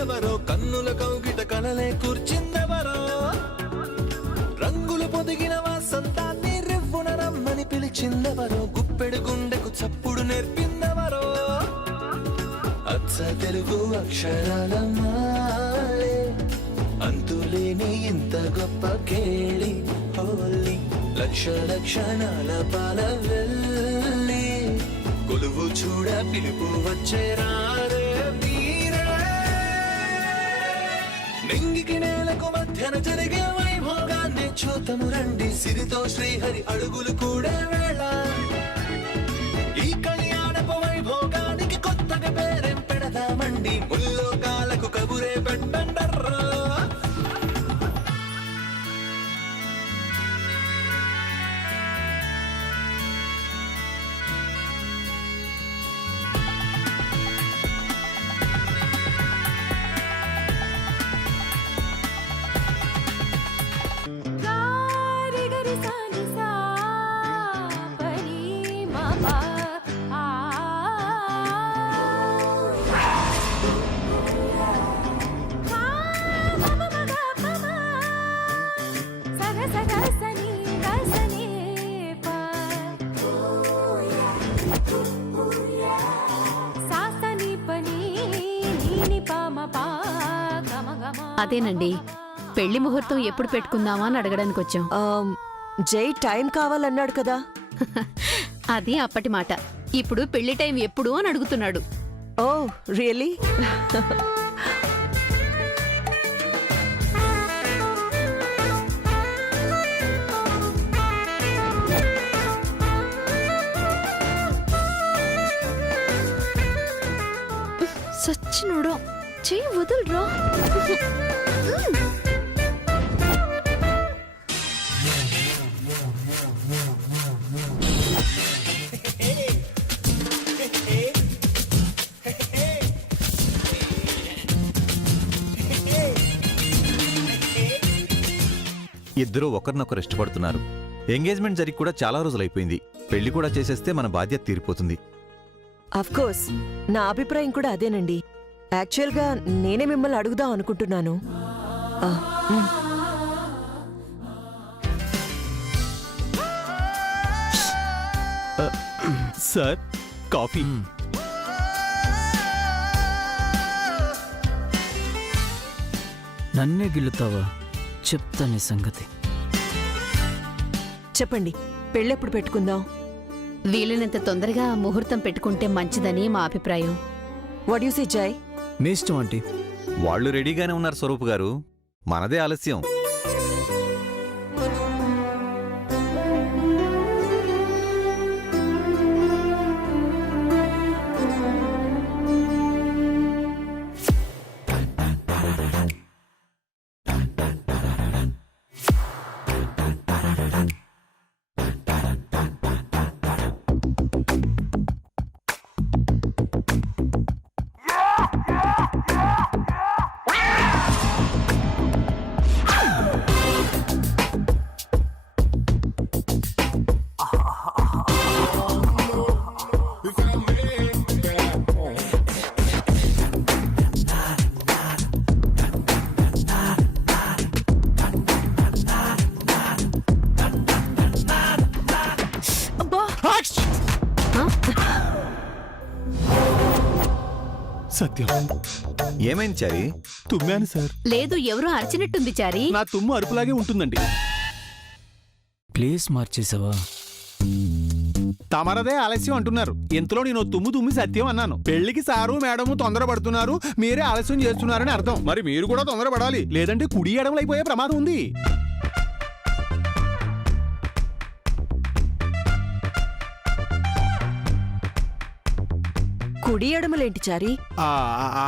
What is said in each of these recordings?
వచ్చిందెవరో, కన్నుల కౌగిట కలలే కూర్చిందెవరో, రంగులు పొదిగిన వాసంతాన్ని రివ్వున రమ్మని పిలిచిందెవరో, గుప్పెడు గుండెకు చప్పుడు నేర్పిందెవరో, అచ్చ తెలుగు అక్షరాల మాలే అంతులేని ఇంత గొప్ప కేళి హోలీ, లక్ష లక్షణాల పాల వెళ్ళి కొలువు చూడ పిలుపు వచ్చే రారే వీరే, నింగికి నేలకు మధ్యన జరిగే వైభోగాన్ని చూతము రండి, సిరితో శ్రీహరి అడుగులు కూడా వేళ, ఈ కళ్యాణపు వైభోగానికి కొత్తగా పేరేం పెడదామండి, ముల్లోకాలకు కబురే పెట్టండర్రా. అదేనండి, పెళ్లి ముహూర్తం ఎప్పుడు పెట్టుకుందామా అని అడగడానికి వచ్చాం. జై టైం కావాలన్నాడు కదా. అది అప్పటి మాట. ఇప్పుడు పెళ్లి టైం ఎప్పుడు అని అడుగుతున్నాడు. Oh really? సచ్చినోడా, చెయ్యి వదులురా. ఇద్దరూ ఒకరినొకరు ఇష్టపడుతున్నారు. ఎంగేజ్మెంట్ జరిగి కూడా చాలా రోజులైపోయింది. పెళ్లి కూడా చేసేస్తే మన బాధ్యత తీరిపోతుంది. అఫ్ కోర్స్, నా అభిప్రాయం కూడా అదేనండి. యాక్చువల్గా నేనే మిమ్మల్ని అడుగుదాం అనుకుంటున్నాను. Sir, coffee. నన్నే గిల్లుతావా? చెప్తా నీ సంగతి. చెప్పండి, పెళ్ళెప్పుడు పెట్టుకుందాం? వీలైనంత తొందరగా ముహూర్తం పెట్టుకుంటే మంచిదని మా అభిప్రాయం. వాట్ యు సే జై? మీ ఇష్టం ఆంటీ. వాళ్ళు రెడీగానే ఉన్నారు స్వరూప్ గారు, మనదే ఆలస్యం. సత్యం, ఏమైంది చారి? తుమ్మాను సార్. లేదు, ఎవరో అరిచినట్టుంది చారి. నా తుమ్ము అరుపులాగే ఉంటుందండి. ప్లేస్ మార్చేసావా? తమరదే ఆలస్యం అంటున్నారు. ఇంతలో నేను తుమ్ము తుమ్మి సత్యం అన్నాను. పెళ్లికి సారు మేడము తొందరపడుతున్నారు, మీరే ఆలస్యం చేస్తున్నారని అర్థం. మరి మీరు కూడా తొందరపడాలి, లేదంటే కుడి ఎడమలైపోయే ప్రమాదం ఉంది. కుడి ఎడమలేంటి చారి?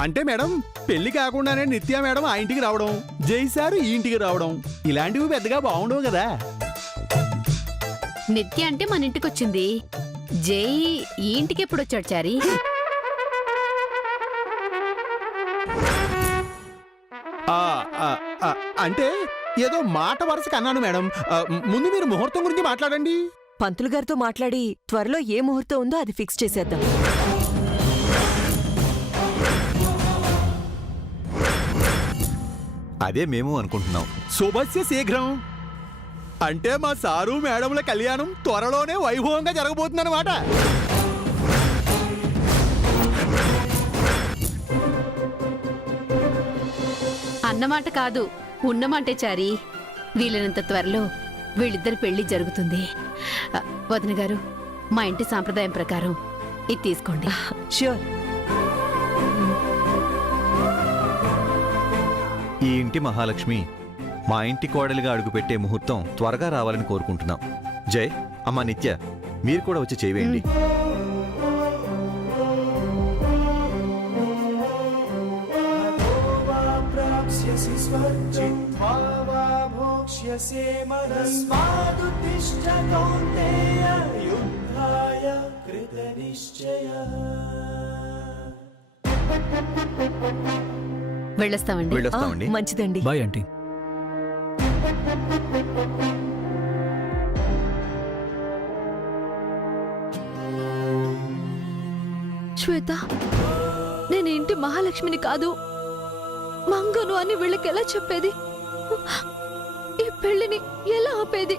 అంటే మేడం, పెళ్లి కాకుండానే నిత్య మేడం ఆ ఇంటికి రావడం, జై సారు ఈ ఇంటికి రావడం, ఇలాంటివి పెద్దగా బాగుండవు కదా. నిత్య అంటే మన ఇంటికొచ్చింది, జై ఈ ఇంటికి ఎప్పుడు వచ్చాడు చారి? అంటే ఏదో మాట వరుసకు అన్నాను మేడం. ముందు మీరు ముహూర్తం గురించి మాట్లాడండి. పంతులు గారితో మాట్లాడి త్వరలో ఏ ముహూర్తం ఉందో అది ఫిక్స్ చేసేద్దాం. అదే మేము అనుకుంటున్నాం. శుభస్య శీఘ్రం అంటే మా సారు మేడంల కళ్యాణం త్వరలోనే వైభవంగా జరగబోతుందన్నమాట. అన్నమాట కాదు, ఉన్నమాటే చారి. వీలైనంత త్వరలో వీళ్ళిద్దరి పెళ్లి జరుగుతుంది. వదిన గారు, మా ఇంటి సాంప్రదాయం ప్రకారం ఇది తీసుకోండి. ష్యూర్. ఈ ఇంటి మహాలక్ష్మి మా ఇంటి కోడలిగా అడుగుపెట్టే ముహూర్తం త్వరగా రావాలని కోరుకుంటున్నాం. జై, అమ్మా నిత్య, మీరు కూడా వచ్చి చేయవేయండి. వెళ్ళొస్తామండి. వెళ్ళొస్తామండి. మంచిదండి. Bye aunty. శ్వేత, నేను ఇంటి మహాలక్ష్మిని కాదు, మంగను అని వీళ్ళకి ఎలా చెప్పేది? ఈ పెళ్లిని ఎలా ఆపేది?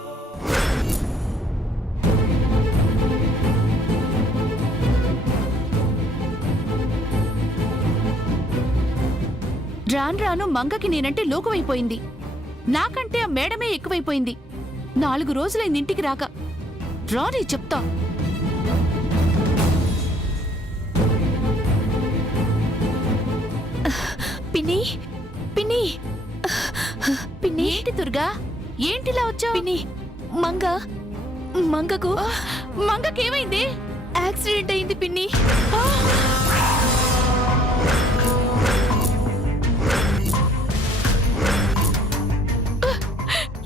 రాను రాను మంగకి నేనంటే లోకమైపోయింది. నాకంటే ఆ మేడమే ఎక్కువైపోయింది. 4 రోజులైంది ఇంటికి రాక. రాని చెప్తా. పిన్ని, పిన్ని, పిన్ని. ఏంటి దుర్గా, ఏంటిలా వచ్చావు? పిన్ని, మంగకు మంగకేమైంది? యాక్సిడెంట్ అయింది పిన్ని.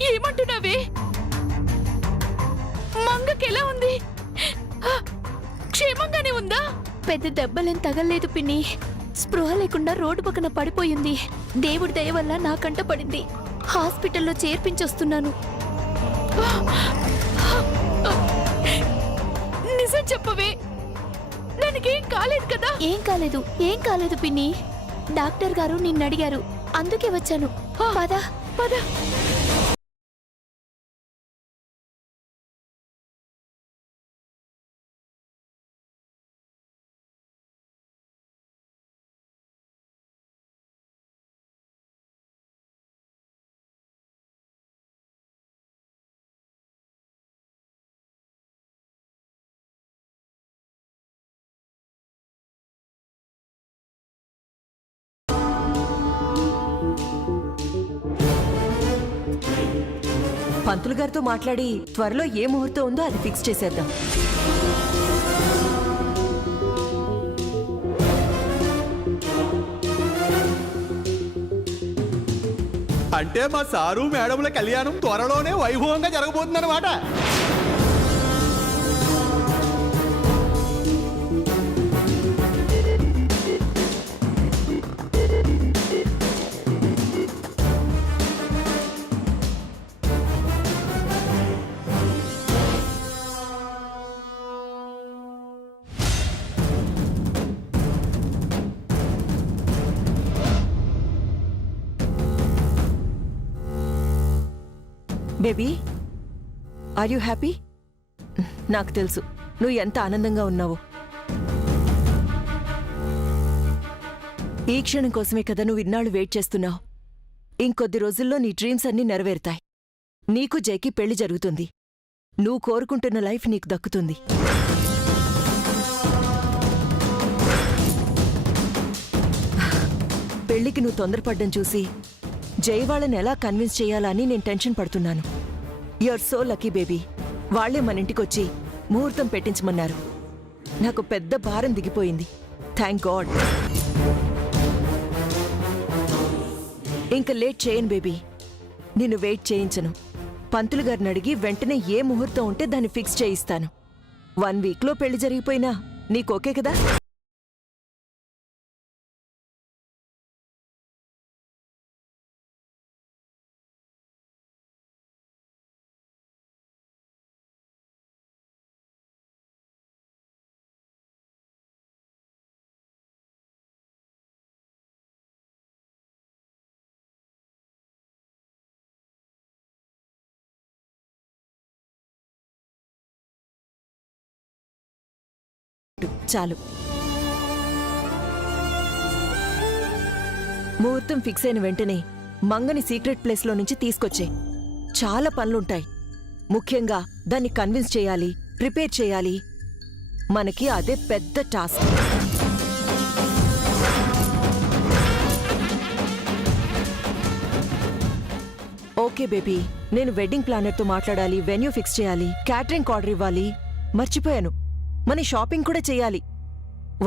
ఏమంటున్నావే? మంగకెలా ఉంది? క్షేమంగానే ఉందా? పెద్ద దెబ్బలేం తగలేదు పిన్ని. స్పృహ లేకుండా రోడ్డు పక్కన పడిపోయింది. దేవుడి దయ వల్ల నా కంట పడింది. హాస్పిటల్లో చేర్పించొస్తున్నాను. నిజం చెప్పవే, దానికేం కాలేదు కదా? ఏం కాలేదు, ఏం కాలేదు పిన్ని. డాక్టర్ గారు నిన్ను అడిగారు, అందుకే వచ్చాను. పద పద. పంతులు గారితో మాట్లాడి త్వరలో ఏ ముహూర్తం ఉందో అది ఫిక్స్ చేసేద్దాం. అంటే మా సారు మేడంల కళ్యాణం త్వరలోనే వైభవంగా జరగబోతుందన్నమాట. Baby, are you happy? నాకు తెలుసు నువ్వు ఎంత ఆనందంగా ఉన్నావో. ఈ క్షణం కోసమే కదా నువ్వు ఇన్నాళ్ళు వెయిట్ చేస్తున్నావు. ఇంకొద్ది రోజుల్లో నీ డ్రీమ్స్ అన్నీ నెరవేరుతాయి. నీకు జైకి పెళ్లి జరుగుతుంది. నువ్వు కోరుకుంటున్న లైఫ్ నీకు దక్కుతుంది. పెళ్లికి నువ్వు తొందరపడ్డం చూసి జై వాళ్ళని ఎలా కన్విన్స్ చేయాలా అని నేను టెన్షన్ పడుతున్నాను. You're so lucky baby. వాళ్లే మన ఇంటికొచ్చి ముహూర్తం పెట్టించమన్నారు. నాకు పెద్ద భారం దిగిపోయింది. Thank God. ఇంక లేట్ చేయను బేబీ. నిన్ను వెయిట్ చేయించను. పంతులు గారిని అడిగి వెంటనే ఏ ముహూర్తం ఉంటే దాన్ని ఫిక్స్ చేయిస్తాను. 1 వీక్లో పెళ్లి జరిగిపోయినా నీకోకే కదా? చాలు. ముహూర్తం ఫిక్స్ అయిన వెంటనే మంగని సీక్రెట్ ప్లేస్లో నుంచి తీసుకొచ్చే. చాలా పనులుంటాయి. ముఖ్యంగా దాన్ని కన్విన్స్ చేయాలి, ప్రిపేర్ చేయాలి. మనకి అదే పెద్ద టాస్క్. ఓకే బేబీ, నేను వెడ్డింగ్ ప్లానర్తో మాట్లాడాలి, వెన్యూ ఫిక్స్ చేయాలి, క్యాటరింగ్ ఆర్డర్ ఇవ్వాలి. మర్చిపోయాను, మన షాపింగ్ కూడా చేయాలి.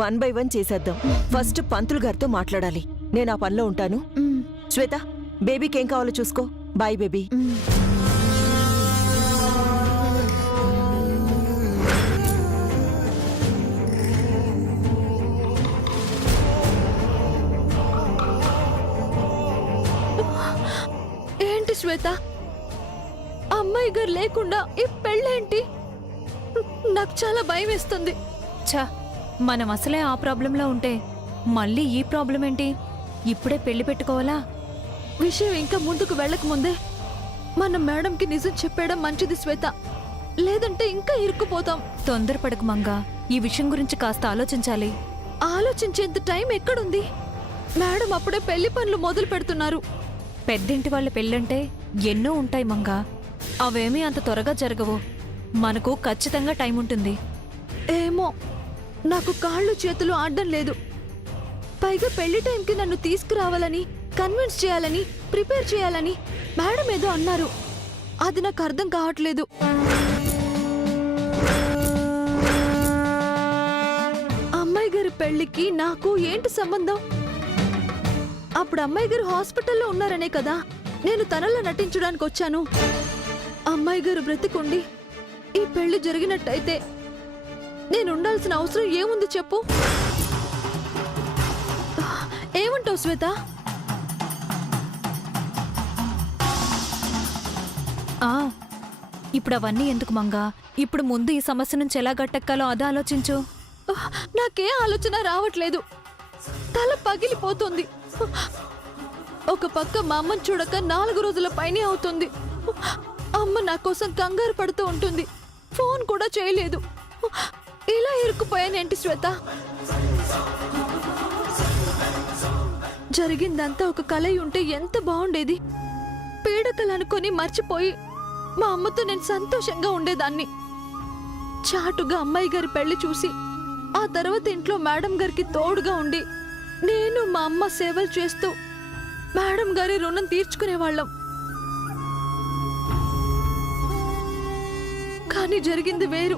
1 by 1 చేసేద్దాం. ఫస్ట్ పంతులు గారితో మాట్లాడాలి. నేను ఆ పనిలో ఉంటాను. శ్వేత, బేబీకి ఏం కావాలో చూసుకో. Bye baby. ఏంటి శ్వేత, అమ్మాయి గారు లేకుండా ఈ పెళ్ళేంటి? నాకు చాలా భయం వేస్తుంది. ఛా, మనం అసలే ఆ ప్రాబ్లంలో ఉంటే మళ్ళీ ఈ ప్రాబ్లం ఏంటి? ఇప్పుడే పెళ్లి పెట్టుకోవాలా? విషయం ఇంకా ముందుకు వెళ్ళక ముందే మనం మేడంకి నిజం చెప్పేయడం మంచిది శ్వేత. లేదంటే ఇంకా ఇరుక్కుపోతాం. తొందరపడకు మంగా, ఈ విషయం గురించి కాస్త ఆలోచించాలి. ఆలోచించేంత టైం ఎక్కడుంది? మేడం అప్పుడే పెళ్లి పనులు మొదలు పెడుతున్నారు. పెద్దింటి వాళ్ళ పెళ్ళంటే ఎన్నో ఉంటాయి మంగా, అవేమీ అంత త్వరగా జరగవు. మనకు ఖచ్చితంగా టైం ఉంటుంది. ఏమో, నాకు కాళ్ళు చేతులు ఆడడం లేదు. పైగా పెళ్లి టైంకి నన్ను తీసుకురావాలని, కన్విన్స్ చేయాలని, ప్రిపేర్ చేయాలని మేడం ఏదో అన్నారు. అది నాకు అర్థం కావట్లేదు. అమ్మాయి గారి పెళ్లికి నాకు ఏంటి సంబంధం? అప్పుడు అమ్మాయి గారు హాస్పిటల్లో ఉన్నారనే కదా నేను తనలో నటించడానికి వచ్చాను. అమ్మాయి గారు బ్రతికుండి ఈ పెళ్లి జరిగినట్టయితే నేను ఉండాల్సిన అవసరం ఏముంది చెప్పు? ఏమంటావు శ్వేత? ఇప్పుడు అవన్నీ ఎందుకు మంగా? ఇప్పుడు ముందు ఈ సమస్య నుంచి ఎలా గట్టెక్కాలో అది ఆలోచించు. నాకే ఆలోచన రావట్లేదు. తల పగిలిపోతుంది. ఒక పక్క మా అమ్మని చూడక 4 రోజుల పైనే అవుతుంది. అమ్మ నా కోసం కంగారు పడుతూ ఉంటుంది. ఫోన్ కూడా చేయలేదు. ఇలా ఇరుక్కుపోయానేంటి శ్వేత? జరిగిందంతా ఒక కల ఉంటే ఎంత బాగుండేది. పీడకలు అనుకొని మర్చిపోయి మా అమ్మతో నేను సంతోషంగా ఉండేదాన్ని. చాటుగా అమ్మాయి గారి పెళ్లి చూసి ఆ తర్వాత ఇంట్లో మేడం గారికి తోడుగా ఉండి నేను మా అమ్మ సేవలు చేస్తూ మేడం గారి రుణం తీర్చుకునేవాళ్ళం. కానీ జరిగింది వేరు.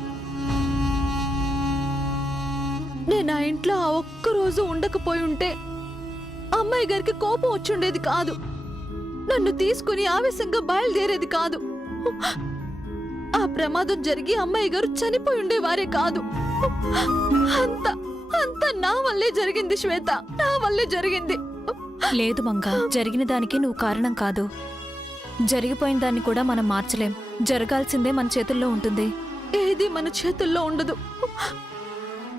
నేను ఆ ఇంట్లో ఆ ఒక్కరోజు ఉండకపోయి ఉంటే అమ్మాయి గారికి కోపం వచ్చుండేది కాదు. నన్ను తీసుకుని ఆవేశంగా బయలుదేరేది కాదు. ఆ ప్రమాదం జరిగి అమ్మాయి గారు చనిపోయి ఉండేవారే కాదు. అంతా నా వల్లే జరిగింది శ్వేత, నా వల్లే జరిగింది. లేదు మంగా, జరిగిన దానికి నువ్వు కారణం కాదు. జరిగిపోయిన దాన్ని కూడా మనం మార్చలేం. జరగాల్సిందే మన చేతుల్లో ఉంటుంది. ఏది మన చేతుల్లో ఉండదు.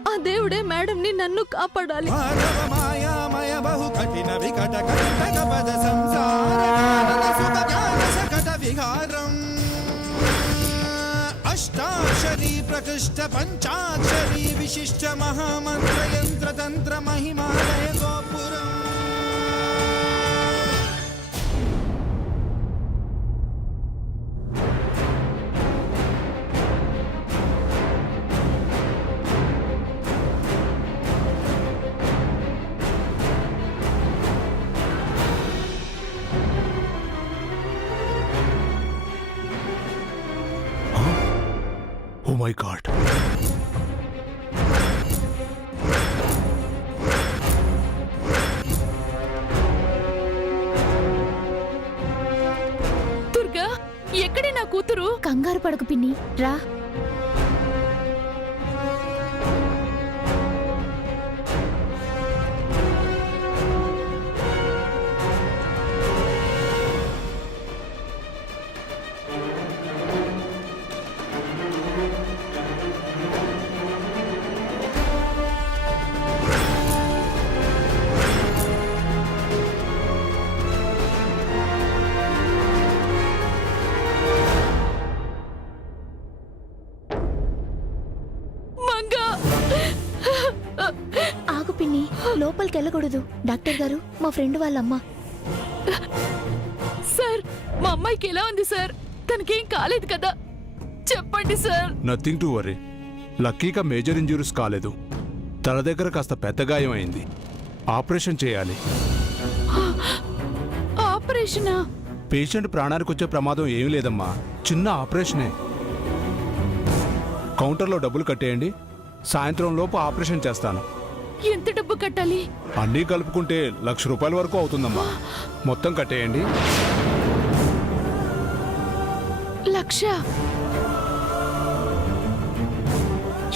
ఆ దేవుడే మేడంని నన్ను కాపాడాలి. మాయామయ బహు కఠిన వికట కంటక పద సంసార సుఖ జ్ఞాన సకట విహారం అష్టాక్షరీ ప్రకృష్ట పంచాక్షరీ విశిష్ట మహామంత్ర యంత్ర తంత్ర మహిమాలయ గోపురం. Oh my God. దుర్గా, ఎక్కడే నా కూతురు? కంగారు పడకు పిన్ని, రా. లోపలికి వెళ్ళకూడదు డాక్టర్ గారు, మా ఫ్రెండ్ వాళ్ళ అమ్మ. సార్ మా అమ్మాయికి ఎలా ఉంది సార్? తనకేం కాలేదు కదా? చెప్పండి సార్. Nothing to worry. లక్కీగా మేజర్ ఇంజురీస్ కాలేదు. తల దగ్గర కాస్త పెద్ద గాయం అయింది. ఆపరేషన్ చేయాలి. ఆపరేషనా? పేషెంట్ ప్రాణానికి వచ్చే ప్రమాదం ఏమీ లేదమ్మా, చిన్న ఆపరేషనే. కౌంటర్లో డబ్బులు కట్టేయండి, సాయంత్రం లోపు ఆపరేషన్ చేస్తాను. ఎంత డబ్బు కట్టాలి? అన్నీ కలుపుకుంటే ₹1,00,000 వరకు అవుతుందమ్మా. మొత్తం కట్టేయండి. 1,00,000?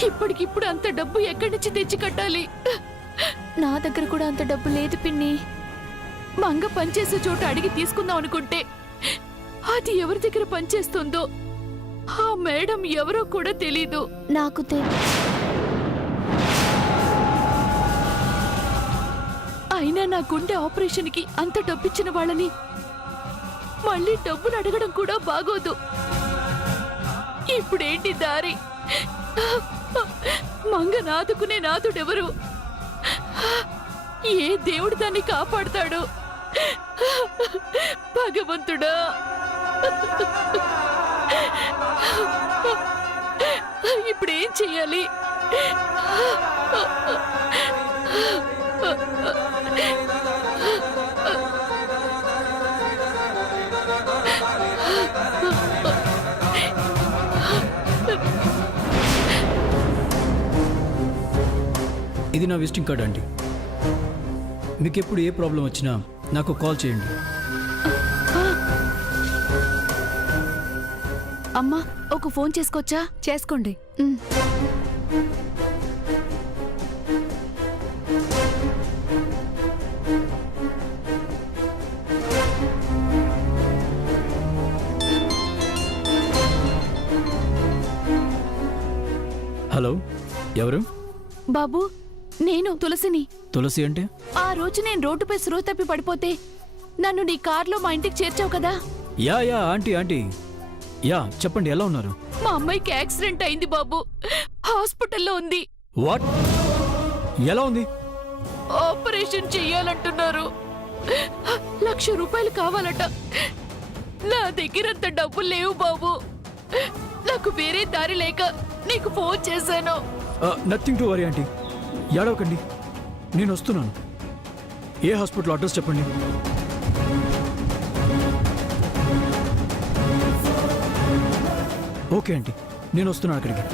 ఇప్పటికిప్పుడు అంత డబ్బు ఎక్కడి నుంచి తెచ్చి కట్టాలి? నా దగ్గర కూడా అంత డబ్బు లేదు పిన్ని. మంగ పనిచేసే చోట అడిగి తీసుకుందాం అనుకుంటే అది ఎవరి దగ్గర పనిచేస్తుందో ఆ మేడం ఎవరో కూడా తెలీదు. నాకు అయినా నా గుండె ఆపరేషన్కి అంత డబ్బిచ్చిన వాళ్ళని మళ్ళీ డబ్బులు అడగడం కూడా బాగోదు. ఇప్పుడేంటి దారి? మంగ నాదుకునే నాదుడెవరు? ఏ దేవుడు దాన్ని కాపాడుతాడు? భగవంతుడా, ఇప్పుడేం చెయ్యాలి? ఇది నా విజిటింగ్ కార్డ్ అండి. మీకు ఎప్పుడు ఏ ప్రాబ్లం వచ్చినా నాకు కాల్ చేయండి. అమ్మా, ఒక ఫోన్ చేసుకోవచ్చా? చేసుకోండి. హలో, ఎవరు? బాబు, నేను తులసిని. తులసి అంటే? ఆ రోజు నేను రోడ్డుపై స్పృహ తప్పి పడిపోతే నన్ను నీ కార్లో మా ఇంటికి చేర్చావు కదా? యా ఆంటీ యా, చెప్పండి, ఎలా ఉన్నారు? మా అమ్మాయికి యాక్సిడెంట్ అయింది బాబు, హాస్పిటల్లో ఉంది. వాట్? ఎలా ఉంది? ఆపరేషన్ చెయ్యాలంటున్నారు. ₹1,00,000 కావాలట. నా దగ్గరంత డబ్బులు లేవు బాబు. నాకు వేరే దారి లేక నీకు ఫోన్ చేశాను. నథింగ్ టు వరీ ఆంటీ, ఏడవకండి, నేను వస్తున్నాను. ఏ హాస్పిటల్ అడ్రస్ చెప్పండి. ఓకే ఆంటీ, నేను వస్తున్నాను అక్కడికి.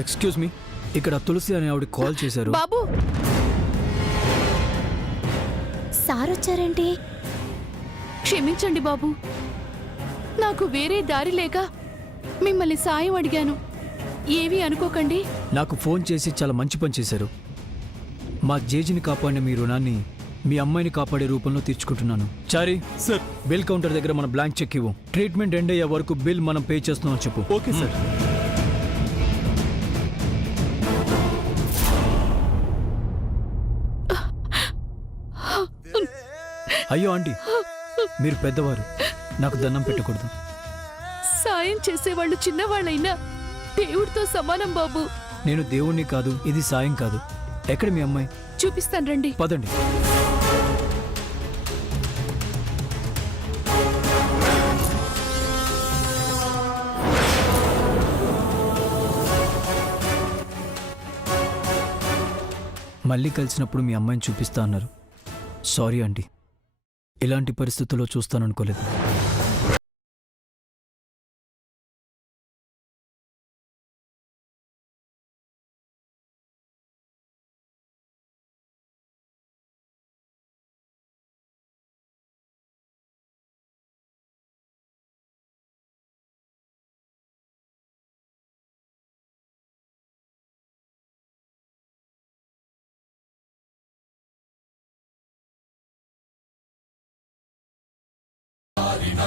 ఎక్స్క్యూజ్ మీ, ఇక్కడ తులసి అనే ఆవిడ కాల్ చేశారు. బాబు, సార్ వచ్చారేంటి? క్షమించండి బాబు, నాకు వేరే దారి లేక మిమ్మల్ని సాయం అడిగాను. ఏమీ అనుకోకండి. నాకు ఫోన్ చేసి చాలా మంచి పని చేశారు. మా జేజీని కాపాడిన మీ రుణాన్ని మీ అమ్మాయిని కాపాడే రూపంలో తీర్చుకుంటున్నాను. చారీ సార్, బిల్ కౌంటర్ దగ్గర మన బ్లాంక్ చెక్ ఇవ్వు. ట్రీట్మెంట్ ఎండ్ అయ్యే వరకు బిల్ మనం పే చేస్తున్నాం చెప్పు. Okay sir. అయ్యో ఆంటీ, మీరు పెద్దవారు, నాకు దండం పెట్టకూడదు. సాయం చేసేవాళ్ళు చిన్నవాళ్ళైనా దేవుడితో సమానం బాబు. నేను దేవుణ్ణి కాదు, ఇది సాయం కాదు. ఎక్కడ మీ అమ్మాయి? చూపిస్తాను రండి. పదండి. మళ్ళీ కలిసినప్పుడు మీ అమ్మాయిని చూపిస్తా అన్నారు. సారీ ఆంటీ, ఇలాంటి పరిస్థితుల్లో చూస్తాననుకోలేదు.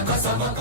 సమక